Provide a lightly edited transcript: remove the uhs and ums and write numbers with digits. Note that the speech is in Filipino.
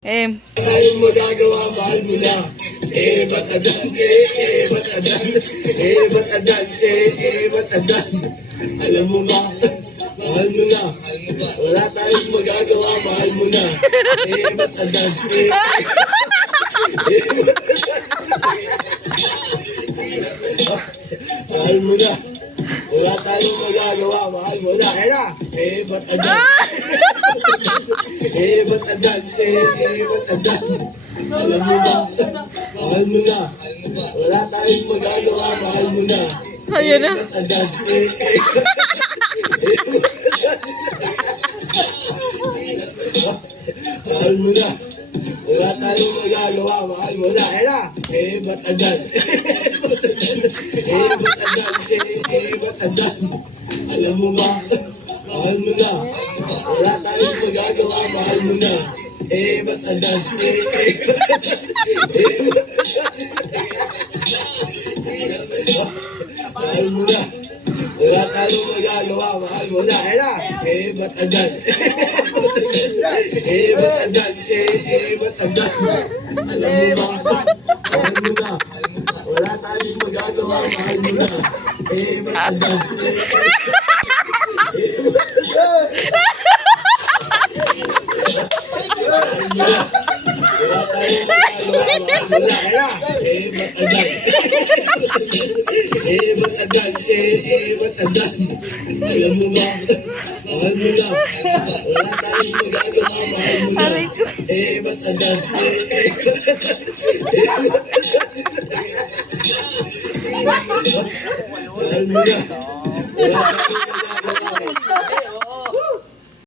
Tayong magagawa, mahal mo na. Ba't adan, ba't adan, ba't adan, ba't adan. Alam mo ba, mahal mo na. Wala tayong magagawa, mahal mo na. Ba't adan, mahal mo na. Wala tayong magagawa, mahal mo na. Ba't adan. Ba't adan, ba't adan. Alam mo ba, mahal mo na. Wala tayong magagawa, mahal mo na. Ayun na. Ba't adan, mahal mo na. Wala tayong magagawa, mahal mo na. Ba't adan. Ba't adan, ba't adan. Alam mo ba, mahal mo na. Wala tayong magagawa, mahal mo na. Ba't adan, mahal mo na. Wala tayong magagawa, mahal mo na. Ba't adan. Ba't adan, ba't adan. Alam mo ba, mahal mo na. Wala tayong magagawa, mahal mo na. Ba't adan. Wala tayong magagawa, mahal mo na. Ba't adan. Ba't adan, ba't adan. Alam mo ba, mahal mo na. Wala tayong magagawa, mahal mo na. Aray ko. Ba't adan. Mahal mo na. Wala tayong magagawa,